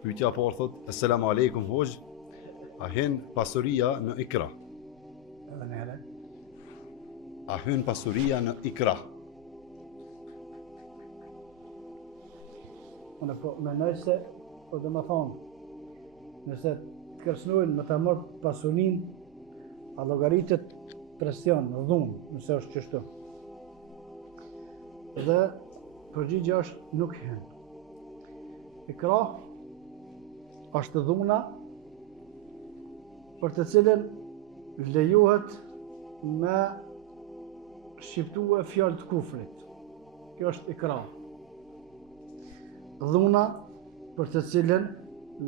Pyetja e parë thot: "Asalamu alaykum hoj, a hyn pasuria në ikra?" Edhe në herë. A hyn pasuria në ikra? Unë po mendoj se, po dhe më thonë, nëse të kërcënojnë me ta marrë pasunin, a llogaritet presion, dhunë, nëse është kështu. Dhe përgjigja është nuk hyn. Ikra është dhuna për të cilën lejohet me shqiptue fjalë të kufrit. Kjo është ikra. Dhuna për të cilën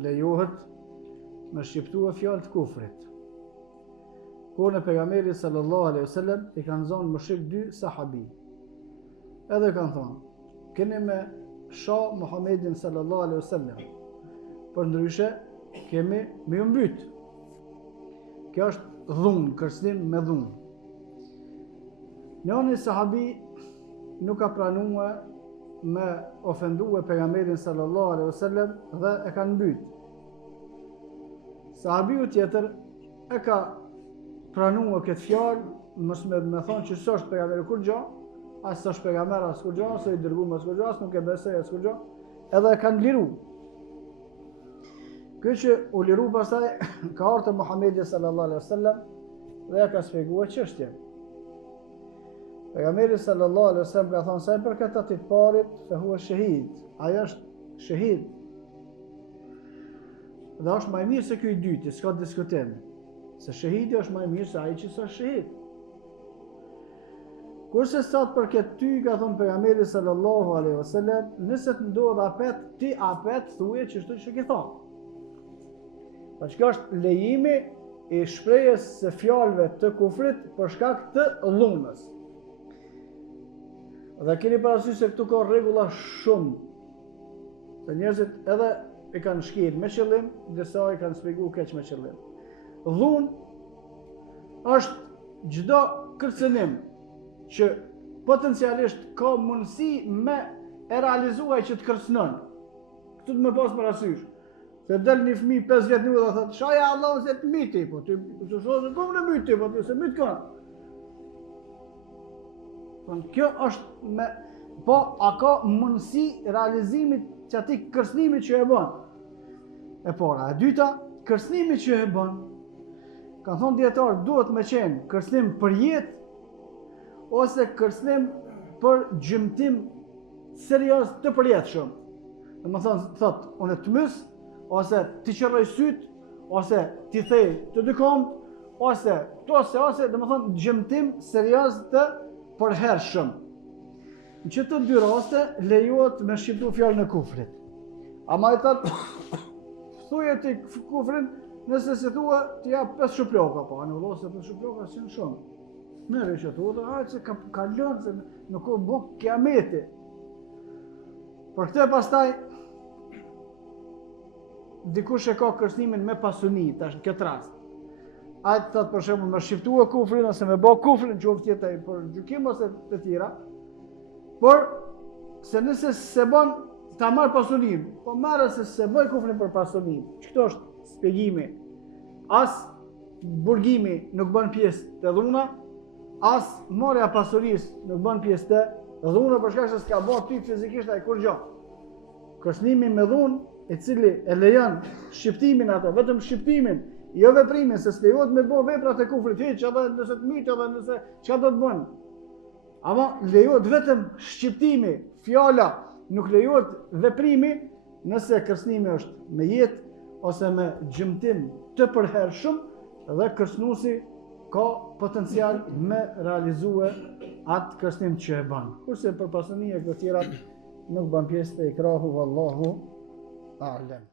lejohet me shqiptue fjalë të kufrit. Kohën e pejgamberit sallallahu alaihi wasallam i kanë zonë mushrik 2 sahabi. Edhe kanë thonë, keni me shoh Muhammedin sallallahu alaihi wasallam, për ndryshe kemi me ju mbyt. Kjo është dhunë, kërcënim me dhunë. Njëri sahabi nuk ka pranuar me ofendue pejgamberin sallallahu alaihi wasallam dhe e kanë mbyt. Sahabiu tjetër e ka pranuar këtë fjalë, mos me thonë që s'është pejgamberi kur gjë, as s'është pejgamber as kur gjë, as i dërguar as kur gjë, as nuk e besoj as kur gjë, edhe e kanë liru. Kjo që u liru pastaj ka ardhur te Muhamedi sallallahu alaihi wasallam dhe ja ka shpjeguar çështjen. Pejgamberi sallallahu alaihi wasallam ka thënë sa për këtë të parit, se huwa shahid, ai është shahid. Dhe është më i mirë se ky i dyti, s'ka diskutim. Se shahidi është më i mirë se ai që s'është shahid. Kurse sot për këtë ty, ka thonë pejgamberi sallallahu alaihi wasallam, nëse të ndodh apet, ti apet thuaj çështën që ke thonë. Pa që është lejimi i shprehjes së fjalëve të kufrit për shkak të dhunës. Dhe keni parasysh se këtu ka rregulla shumë. Se njerëzit edhe e kanë shkel me qëllim, disa i kanë shpjeguar keq me qëllim. Dhunë është çdo kërcënim që potencialisht ka mundësi me e realizuar që të kërcënon. Këtu të më pas parasysh. Se del një fëmijë 5 vjet nuk do thotë, "Shoja Allahu se të myti", po ti të shohësh kom në myti, po ti se myt kanë. Kjo është me po a ka mundësi realizimit që ati kërcënimit që e bën. E para, e dyta, kërcënimi që e bën, kanë thonë dietar, duhet me qenë kërcënim për jetë ose kërcënim për gjymtim serioz të përjetshëm. Domethënë thotë, unë të mys, ose ti qërroj syt, ose ti thej të dykont, ose domethënë gjymtim serioz të përhershëm. Në që të dy raste lejohet me shqiptu fjalën e kufrit. Ama e tatë thuje ti kufrin, nëse se thua ti jap 5 shuploka, po anë vëllai se 5 shuploka janë shumë. Merë që thua, hajtë se ka lënë se nuk o bë kiameti. Për këtë pastaj dikush e ka kërcënimin me pasuni, tash në këtë rast. Ajtë thot për shembull me shqiptua kufrin ose me bë kufrin qoftë jetë për gjykim ose të tjera. Por se nëse se bën ta marr pasunin, po marrë se se bëj kufrin për pasunin. Ç'kto është shpjegimi. As burgimi nuk bën pjesë të dhuna, as marrja pasurisë nuk bën pjesë të dhuna për shkak se s'ka bën ty fizikisht ai kur gjë. Kërcënimi me dhunë, i cili e lejon shqiptimin ato, vetëm shqiptimin, jo veprimin, se s'lejohet me bë veprat e kufrit hiç, edhe nëse të myt, edhe nëse çka do të bën. Ama lejohet vetëm shqiptimi, fjala, nuk lejohet veprimi nëse kërcënimi është me jetë ose me gjymtim të përhershëm dhe kërcënuesi ka potencial me realizue atë kërcënim që e bën. Kurse për pasuni e këto tjerat nuk bën pjesë të ikrahu, vallahu a'lam.